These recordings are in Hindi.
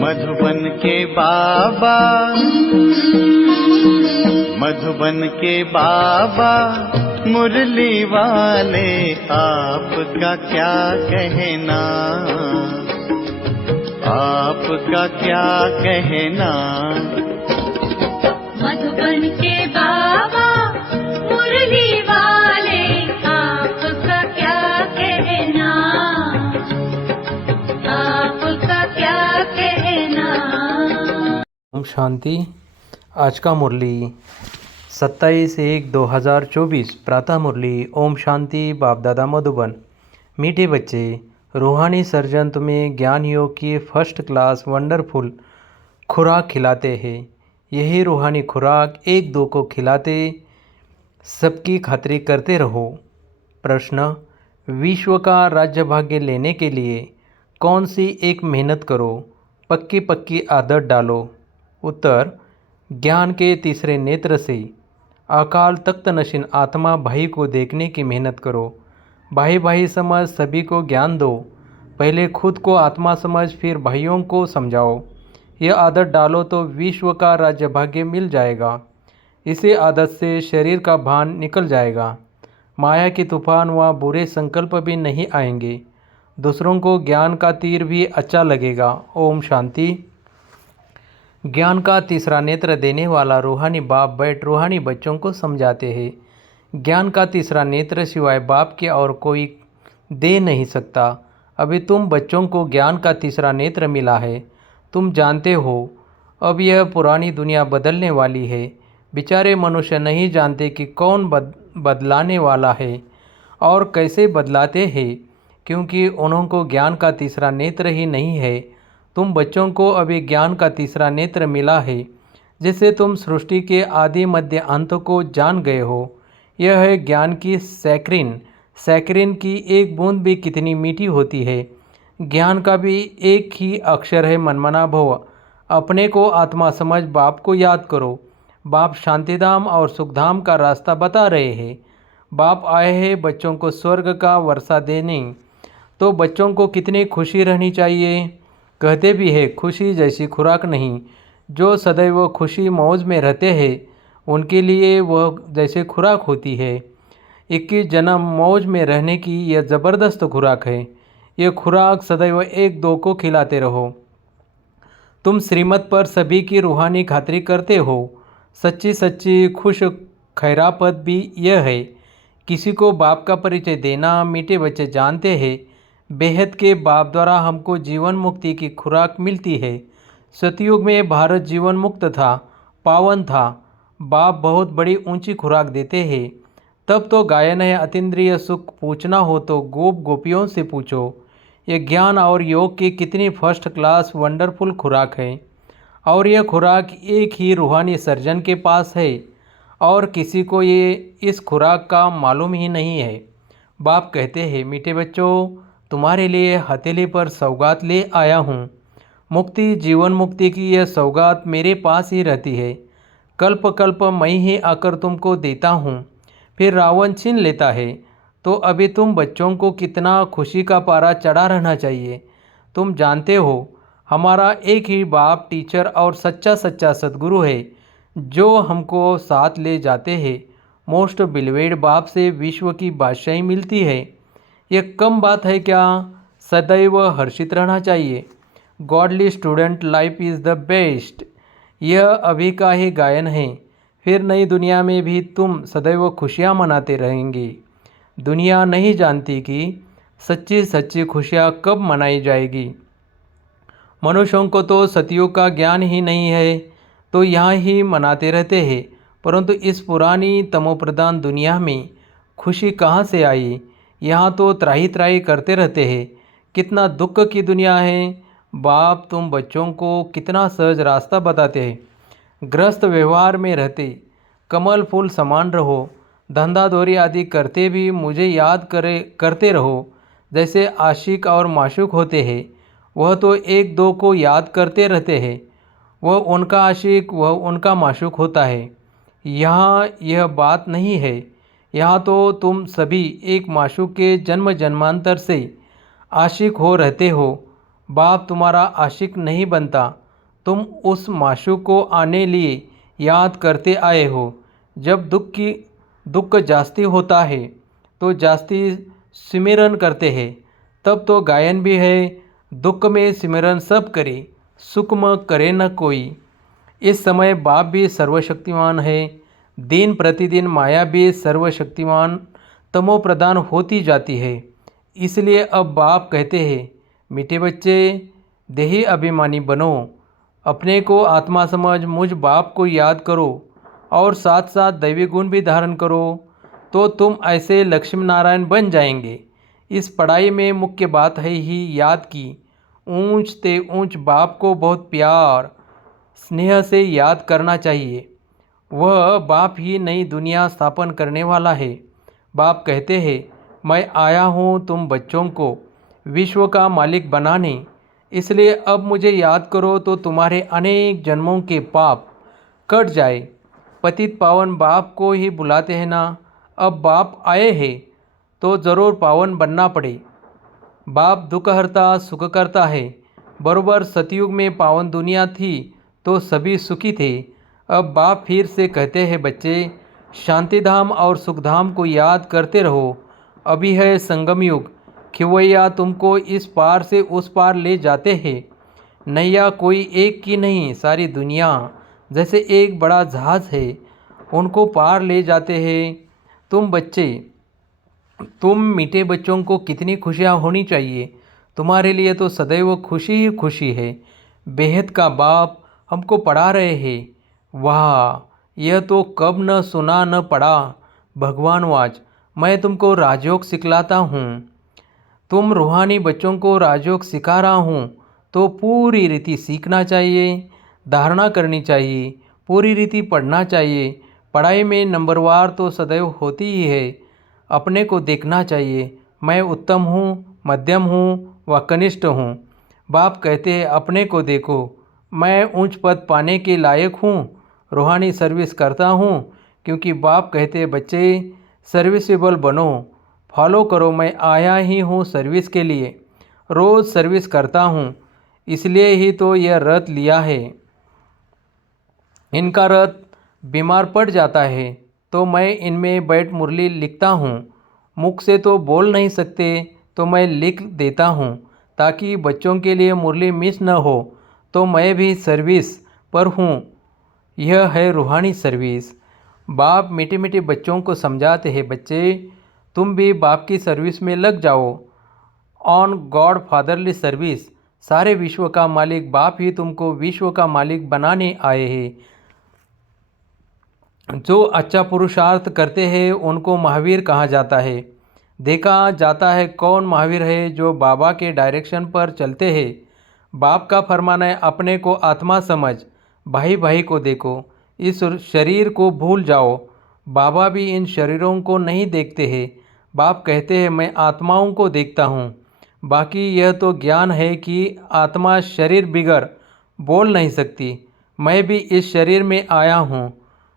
मधुबन के बाबा, मधुबन के बाबा मुरली वाले, आपका क्या कहना, आपका क्या कहना। मधुबन के बाबा मुरली वाले, आपका क्या कहना, आपका क्या कहना। ओम शांति। आज का मुरली 27/1/2024 प्रातः मुरली। ओम शांति। बाप दादा मधुबन। मीठे बच्चे, रूहानी सर्जन तुम्हें ज्ञान योग की फर्स्ट क्लास वंडरफुल खुराक खिलाते हैं। यही रूहानी खुराक एक दो को खिलाते सबकी खातिरी करते रहो। प्रश्न: विश्व का राज्य भाग्य लेने के लिए कौन सी एक मेहनत करो, पक्की पक्की आदत डालो। उत्तर: ज्ञान के तीसरे नेत्र से अकाल तख्त नशीन आत्मा भाई को देखने की मेहनत करो। भाई भाई समझ सभी को ज्ञान दो। पहले खुद को आत्मा समझ, फिर भाइयों को समझाओ। यह आदत डालो तो विश्व का राज्य भाग्य मिल जाएगा। इसी आदत से शरीर का भान निकल जाएगा। माया की तूफान व बुरे संकल्प भी नहीं आएंगे। दूसरों को ज्ञान का तीर भी अच्छा लगेगा। ओम शांति। ज्ञान का तीसरा नेत्र देने वाला रूहानी बाप बैठ रूहानी बच्चों को समझाते हैं। ज्ञान का तीसरा नेत्र सिवाय बाप के और कोई दे नहीं सकता। अभी तुम बच्चों को ज्ञान का तीसरा नेत्र मिला है। तुम जानते हो अब यह पुरानी दुनिया बदलने वाली है। बेचारे मनुष्य नहीं जानते कि कौन बदलाने वाला है और कैसे बदलाते हैं, क्योंकि उनको ज्ञान का तीसरा नेत्र ही नहीं है। तुम बच्चों को अभी ज्ञान का तीसरा नेत्र मिला है, जिससे तुम सृष्टि के आदि मध्य अंत को जान गए हो। यह है ज्ञान की सैक्रिन। सैक्रिन की एक बूंद भी कितनी मीठी होती है। ज्ञान का भी एक ही अक्षर है, मनमना भव। अपने को आत्मा समझ बाप को याद करो। बाप शांतिधाम और सुखधाम का रास्ता बता रहे हैं। बाप आए हैं बच्चों को स्वर्ग का वर्षा देने। तो बच्चों को कितनी खुशी रहनी चाहिए। कहते भी है खुशी जैसी खुराक नहीं। जो सदैव खुशी मौज में रहते हैं उनके लिए वह जैसे खुराक होती है। 21 जन्म मौज में रहने की यह ज़बरदस्त खुराक है। यह खुराक सदैव एक दो को खिलाते रहो। तुम श्रीमत पर सभी की रूहानी खातिरी करते हो। सच्ची सच्ची खुश खैरापत भी यह है। किसी को बाप का परिचय देना। मीठे बच्चे जानते हैं बेहद के बाप द्वारा हमको जीवन मुक्ति की खुराक मिलती है। सतयुग में भारत जीवन मुक्त था, पावन था। बाप बहुत बड़ी ऊंची खुराक देते हैं। तब तो गायन है अतीन्द्रिय सुख। पूछना हो तो गोप गोपियों से पूछो। ये ज्ञान और योग की कितनी फर्स्ट क्लास वंडरफुल खुराक है। और यह खुराक एक ही रूहानी सर्जन के पास है और किसी को ये इस खुराक का मालूम ही नहीं है। बाप कहते हैं मीठे बच्चों, तुम्हारे लिए हथेली पर सौगात ले आया हूँ। मुक्ति, जीवन मुक्ति की यह सौगात मेरे पास ही रहती है। कल्प कल्प मैं ही आकर तुमको देता हूँ, फिर रावण छीन लेता है। तो अभी तुम बच्चों को कितना खुशी का पारा चढ़ा रहना चाहिए। तुम जानते हो हमारा एक ही बाप टीचर और सच्चा सच्चा सद्गुरु है, जो हमको साथ ले जाते हैं। मोस्ट बिलवेड बाप से विश्व की बादशाही मिलती है। यह कम बात है क्या। सदैव हर्षित रहना चाहिए। Godly student life is the best. यह अभी का ही गायन है। फिर नई दुनिया में भी तुम सदैव खुशियाँ मनाते रहेंगे। दुनिया नहीं जानती कि सच्ची सच्ची खुशियाँ कब मनाई जाएगी। मनुष्यों को तो सतयुग का ज्ञान ही नहीं है, तो यहाँ ही मनाते रहते हैं। परंतु इस पुरानी तमोप्रधान दुनिया में खुशी कहाँ से आई। यहाँ तो त्राही त्राही करते रहते हैं। कितना दुख की दुनिया है। बाप तुम बच्चों को कितना सहज रास्ता बताते हैं। ग्रस्त व्यवहार में रहते कमल फूल समान रहो। धंधा दौरी आदि करते भी मुझे याद करते रहो। जैसे आशिक और माशूक होते हैं, वह तो एक दो को याद करते रहते हैं। वह उनका आशिक, वह उनका माशूक होता है। यहाँ यह बात नहीं है। यहाँ तो तुम सभी एक माशूक के जन्म जन्मांतर से आशिक हो रहते हो। बाप तुम्हारा आशिक नहीं बनता। तुम उस माशूक को आने लिए याद करते आए हो। जब दुख जास्ती होता है तो जास्ती सिमरन करते हैं। तब तो गायन भी है, दुख में सिमरन सब करे, सुख में करे न कोई। इस समय बाप भी सर्वशक्तिमान है। दिन प्रतिदिन माया भी सर्वशक्तिमान तमो प्रदान होती जाती है। इसलिए अब बाप कहते हैं, मीठे बच्चे, देही अभिमानी बनो, अपने को आत्मा समझ मुझ बाप को याद करो और साथ साथ दैवी गुण भी धारण करो, तो तुम ऐसे लक्ष्मी नारायण बन जाएंगे। इस पढ़ाई में मुख्य बात है ही याद की। ऊंच ते ऊंच बाप को बहुत प्यार स्नेह से याद करना चाहिए। वह बाप ही नई दुनिया स्थापन करने वाला है। बाप कहते हैं, मैं आया हूँ तुम बच्चों को विश्व का मालिक बनाने। इसलिए अब मुझे याद करो तो तुम्हारे अनेक जन्मों के पाप कट जाए। पतित पावन बाप को ही बुलाते हैं ना। अब बाप आए हैं तो ज़रूर पावन बनना पड़े। बाप दुख हरता सुख करता है। बरोबर सतयुग में पावन दुनिया थी तो सभी सुखी थे। अब बाप फिर से कहते हैं, बच्चे, शांतिधाम और सुखधाम को याद करते रहो। अभी है संगम युग। खिवैया तुमको इस पार से उस पार ले जाते हैं। नैया कोई एक की नहीं, सारी दुनिया जैसे एक बड़ा जहाज़ है, उनको पार ले जाते हैं। तुम बच्चे, तुम मीठे बच्चों को कितनी खुशियाँ होनी चाहिए। तुम्हारे लिए तो सदैव खुशी ही खुशी है। बेहद का बाप हमको पढ़ा रहे हैं। वाह, यह तो कब न सुना न पढ़ा। भगवानवाच, मैं तुमको राजयोग सिखलाता हूँ। तुम रूहानी बच्चों को राजयोग सिखा रहा हूँ तो पूरी रीति सीखना चाहिए, धारणा करनी चाहिए, पूरी रीति पढ़ना चाहिए। पढ़ाई में नंबरवार तो सदैव होती ही है। अपने को देखना चाहिए, मैं उत्तम हूँ, मध्यम हूँ व कनिष्ठ हूँ। बाप कहते हैं, अपने को देखो, मैं उच्च पद पाने के लायक हूँ, रूहानी सर्विस करता हूँ। क्योंकि बाप कहते हैं, बच्चे, सर्विसेबल बनो, फॉलो करो। मैं आया ही हूँ सर्विस के लिए, रोज़ सर्विस करता हूँ। इसलिए ही तो यह रथ लिया है। इनका रथ बीमार पड़ जाता है तो मैं इनमें बैठ मुरली लिखता हूँ। मुख से तो बोल नहीं सकते तो मैं लिख देता हूँ ताकि बच्चों के लिए मुरली मिस न हो। तो मैं भी सर्विस पर हूँ। यह है रूहानी सर्विस। बाप मीठे मीठे बच्चों को समझाते हैं, बच्चे, तुम भी बाप की सर्विस में लग जाओ। On God fatherly service. सारे विश्व का मालिक बाप ही तुमको विश्व का मालिक बनाने आए हैं। जो अच्छा पुरुषार्थ करते हैं उनको महावीर कहा जाता है। देखा जाता है कौन महावीर है, जो बाबा के डायरेक्शन पर चलते हैं। बाप का फरमान है, अपने को आत्मा समझ, भाई भाई को देखो, इस शरीर को भूल जाओ। बाबा भी इन शरीरों को नहीं देखते हैं। बाप कहते हैं, मैं आत्माओं को देखता हूँ। बाकी यह तो ज्ञान है कि आत्मा शरीर बिगर बोल नहीं सकती। मैं भी इस शरीर में आया हूँ,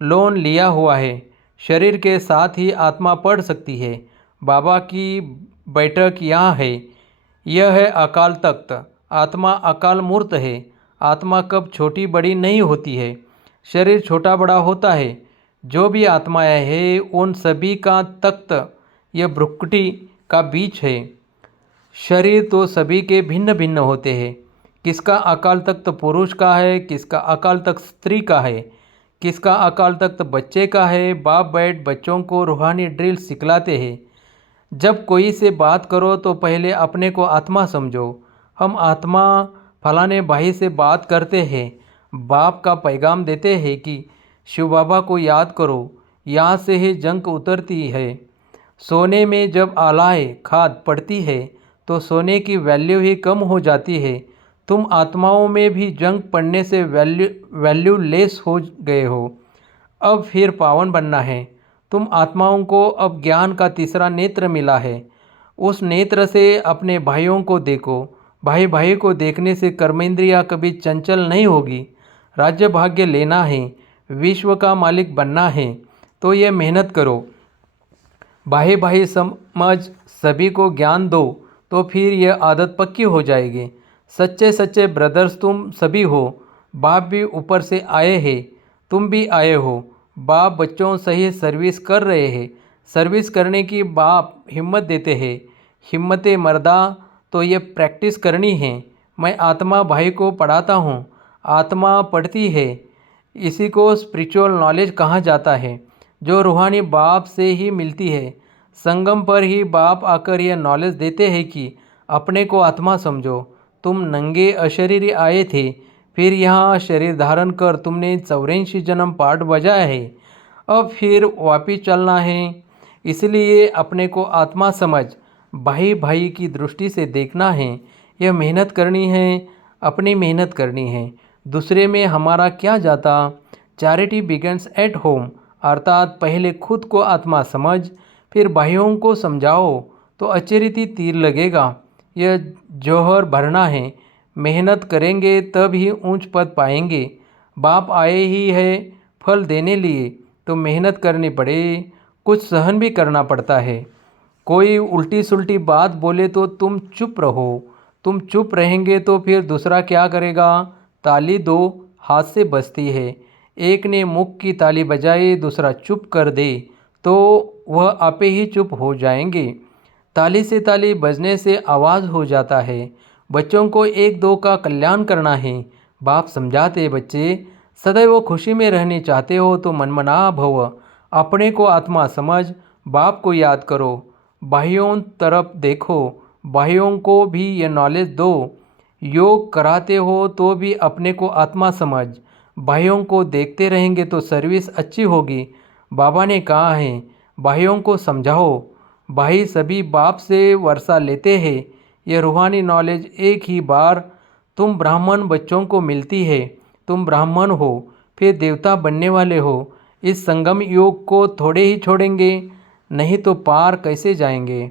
लोन लिया हुआ है। शरीर के साथ ही आत्मा पढ़ सकती है। बाबा की बैठक यहाँ है। यह है अकाल तख्त। आत्मा अकाल मूर्त है। आत्मा कब छोटी बड़ी नहीं होती है, शरीर छोटा बड़ा होता है। जो भी आत्माएं हैं उन सभी का तख्त यह भ्रुकुटी का बीच है। शरीर तो सभी के भिन्न भिन्न होते हैं। किसका अकाल तख्त पुरुष का है, किसका अकाल तख्त स्त्री का है, किसका अकाल तख्त बच्चे का है। बाप बैठ बच्चों को रूहानी ड्रिल सिखलाते हैं। जब कोई से बात करो तो पहले अपने को आत्मा समझो। हम आत्मा फलाने भाई से बात करते हैं। बाप का पैगाम देते हैं कि शिव बाबा को याद करो, यहाँ से ही जंक उतरती है। सोने में जब आलाए खाद पड़ती है तो सोने की वैल्यू ही कम हो जाती है। तुम आत्माओं में भी जंग पड़ने से वैल्यू लेस हो गए हो। अब फिर पावन बनना है। तुम आत्माओं को अब ज्ञान का तीसरा नेत्र मिला है। उस नेत्र से अपने भाइयों को देखो। भाई भाई को देखने से कर्मेंद्रियाँ कभी चंचल नहीं होगी। राज्य भाग्य लेना है, विश्व का मालिक बनना है तो ये मेहनत करो। भाई भाई समझ सभी को ज्ञान दो तो फिर यह आदत पक्की हो जाएगी। सच्चे सच्चे ब्रदर्स तुम सभी हो। बाप भी ऊपर से आए हैं, तुम भी आए हो। बाप बच्चों सही सर्विस कर रहे हैं। सर्विस करने की बाप हिम्मत देते हैं। हिम्मत मर्दा तो ये प्रैक्टिस करनी है। मैं आत्मा भाई को पढ़ाता हूँ, आत्मा पढ़ती है। इसी को स्पिरिचुअल नॉलेज कहा जाता है, जो रूहानी बाप से ही मिलती है। संगम पर ही बाप आकर यह नॉलेज देते हैं कि अपने को आत्मा समझो। तुम नंगे अशरीरी आए थे, फिर यहाँ शरीर धारण कर तुमने 84 जन्म पाठ बजाया है। अब फिर वापिस चलना है। इसलिए अपने को आत्मा समझ भाई भाई की दृष्टि से देखना है। यह मेहनत करनी है, अपनी मेहनत करनी है। दूसरे में हमारा क्या जाता। चैरिटी बिगिंस एट होम, अर्थात पहले खुद को आत्मा समझ, फिर भाइयों को समझाओ तो अच्छी रीति तीर लगेगा। यह जौहर भरना है। मेहनत करेंगे तब ही ऊंच पद पाएंगे। बाप आए ही है फल देने लिए, तो मेहनत करनी पड़े, कुछ सहन भी करना पड़ता है। कोई उल्टी सुल्टी बात बोले तो तुम चुप रहो। तुम चुप रहेंगे तो फिर दूसरा क्या करेगा। ताली दो हाथ से बजती है। एक ने मुख की ताली बजाई, दूसरा चुप कर दे तो वह आपे ही चुप हो जाएंगे। ताली से ताली बजने से आवाज़ हो जाता है। बच्चों को एक दो का कल्याण करना है। बाप समझाते, बच्चे सदैव खुशी में रहने चाहते हो तो मनमना भव, अपने को आत्मा समझ, बाप को याद करो, भाइयों तरफ देखो, भाइयों को भी ये नॉलेज दो। योग कराते हो तो भी अपने को आत्मा समझ, भाइयों को देखते रहेंगे तो सर्विस अच्छी होगी। बाबा ने कहा है भाइयों को समझाओ। भाई सभी बाप से वर्षा लेते हैं। यह रूहानी नॉलेज एक ही बार तुम ब्राह्मण बच्चों को मिलती है। तुम ब्राह्मण हो, फिर देवता बनने वाले हो। इस संगम योग को थोड़े ही छोड़ेंगे, नहीं तो पार कैसे जाएंगे।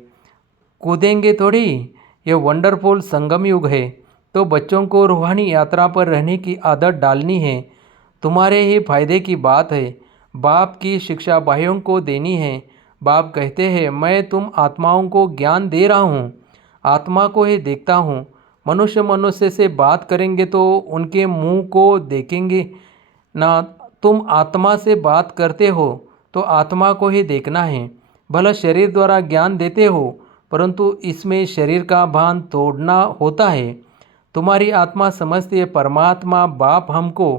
कूदेंगे थोड़ी। यह वंडरफुल संगम युग है, तो बच्चों को रूहानी यात्रा पर रहने की आदत डालनी है। तुम्हारे ही फायदे की बात है। बाप की शिक्षा भाइयों को देनी है। बाप कहते हैं मैं तुम आत्माओं को ज्ञान दे रहा हूँ, आत्मा को ही देखता हूँ। मनुष्य मनुष्य से बात करेंगे तो उनके मुंह को देखेंगे ना। तुम आत्मा से बात करते हो तो आत्मा को ही देखना है। भला शरीर द्वारा ज्ञान देते हो, परंतु इसमें शरीर का भान तोड़ना होता है। तुम्हारी आत्मा समझती है परमात्मा बाप हमको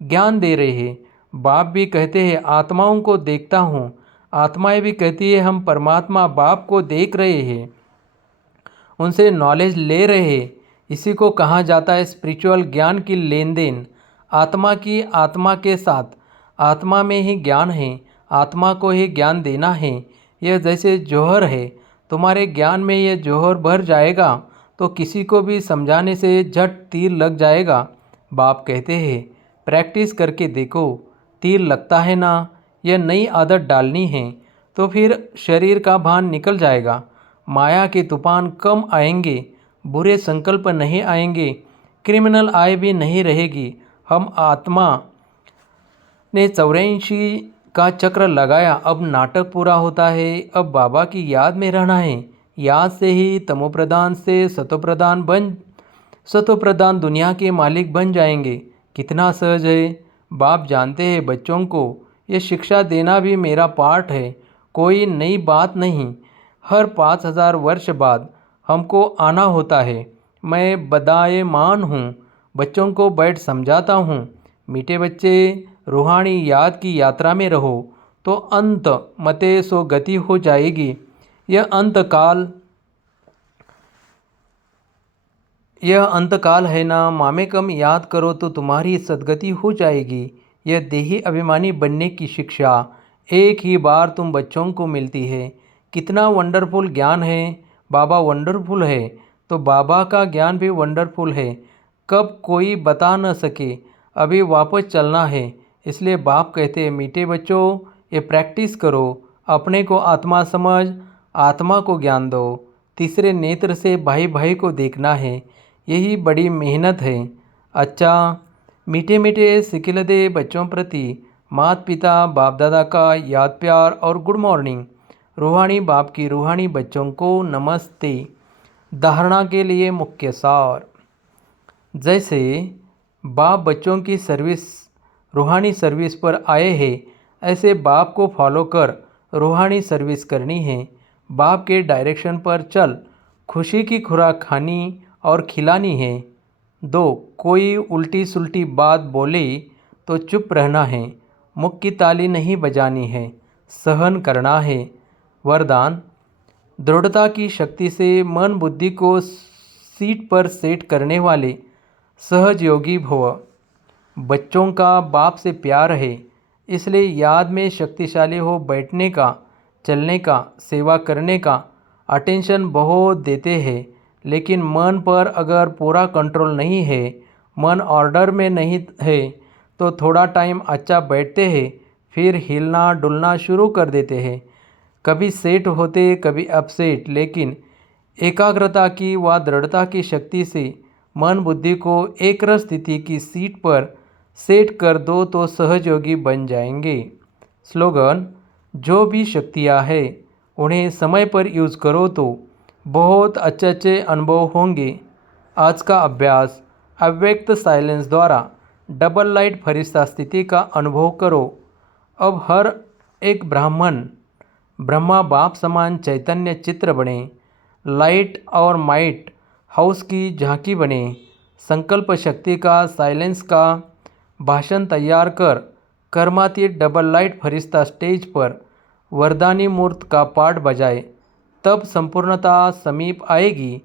ज्ञान दे रहे हैं। बाप भी कहते हैं आत्माओं को देखता हूँ, आत्माएं भी कहती है हम परमात्मा बाप को देख रहे हैं, उनसे नॉलेज ले रहे हैं। इसी को कहा जाता है स्पिरिचुअल ज्ञान की लेन देन। आत्मा की आत्मा के साथ, आत्मा में ही ज्ञान है, आत्मा को ही ज्ञान देना है। यह जैसे जौहर है, तुम्हारे ज्ञान में यह जौहर भर जाएगा तो किसी को भी समझाने से झट तीर लग जाएगा। बाप कहते हैं प्रैक्टिस करके देखो, तीर लगता है ना। यह नई आदत डालनी है तो फिर शरीर का भान निकल जाएगा। माया के तूफान कम आएंगे, बुरे संकल्प नहीं आएंगे, क्रिमिनल आय भी नहीं रहेगी। हम आत्मा ने 84 का चक्र लगाया, अब नाटक पूरा होता है। अब बाबा की याद में रहना है। याद से ही तमोप्रधान से सतोप्रधान दुनिया के मालिक बन जाएंगे। कितना सहज है। बाप जानते हैं बच्चों को ये शिक्षा देना भी मेरा पार्ट है, कोई नई बात नहीं। हर 5000 वर्ष बाद हमको आना होता है। मैं बदायमान हूँ, बच्चों को बैठ समझाता हूँ। मीठे बच्चे, रूहानी याद की यात्रा में रहो तो अंत मते सो गति हो जाएगी। यह अंतकाल है ना। मामेकम याद करो तो तुम्हारी सद्गति हो जाएगी। यह देही अभिमानी बनने की शिक्षा एक ही बार तुम बच्चों को मिलती है। कितना वंडरफुल ज्ञान है। बाबा वंडरफुल है तो बाबा का ज्ञान भी वंडरफुल है। कब कोई बता न सके। अभी वापस चलना है। इसलिए बाप कहते हैं मीठे बच्चों, ये प्रैक्टिस करो, अपने को आत्मा समझ, आत्मा को ज्ञान दो। तीसरे नेत्र से भाई भाई को देखना है, यही बड़ी मेहनत है। अच्छा मीठे मीठे सिकिलदे बच्चों प्रति माता पिता बाप दादा का याद प्यार और गुड मॉर्निंग। रूहानी बाप की रूहानी बच्चों को नमस्ते। धारणा के लिए मुख्य सार। जैसे बाप बच्चों की सर्विस रूहानी सर्विस पर आए हैं, ऐसे बाप को फॉलो कर रूहानी सर्विस करनी है। बाप के डायरेक्शन पर चल खुशी की खुराक खानी और खिलानी है। 2. कोई उल्टी सुल्टी बात बोले तो चुप रहना है, मुख की ताली नहीं बजानी है, सहन करना है। वरदान: दृढ़ता की शक्ति से मन बुद्धि को सीट पर सेट करने वाले सहज योगी भव। बच्चों का बाप से प्यार है, इसलिए याद में शक्तिशाली हो बैठने का, चलने का, सेवा करने का अटेंशन बहुत देते हैं। लेकिन मन पर अगर पूरा कंट्रोल नहीं है, मन ऑर्डर में नहीं है, तो थोड़ा टाइम अच्छा बैठते हैं, फिर हिलना डुलना शुरू कर देते हैं। कभी सेट होते, कभी अपसेट, लेकिन एकाग्रता की व दृढ़ता की शक्ति से मन बुद्धि को एक रस स्थिति की सीट पर सेट कर दो तो सहयोगी बन जाएंगे। स्लोगन: जो भी शक्तियाँ हैं उन्हें समय पर यूज़ करो तो बहुत अच्छे अच्छे अनुभव होंगे। आज का अभ्यास: अव्यक्त साइलेंस द्वारा डबल लाइट फरिश्ता स्थिति का अनुभव करो। अब हर एक ब्राह्मण ब्रह्मा बाप समान चैतन्य चित्र बने, लाइट और माइट हाउस की झांकी बने। संकल्प शक्ति का, साइलेंस का भाषण तैयार कर कर्मातीत डबल लाइट फरिश्ता स्टेज पर वरदानी मूर्त का पाठ बजाए, तब संपूर्णता समीप आएगी।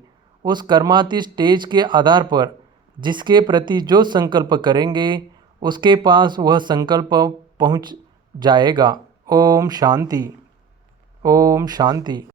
उस कर्मातीत स्टेज के आधार पर जिसके प्रति जो संकल्प करेंगे उसके पास वह संकल्प पहुंच जाएगा। ओम शांति। ओम शांति।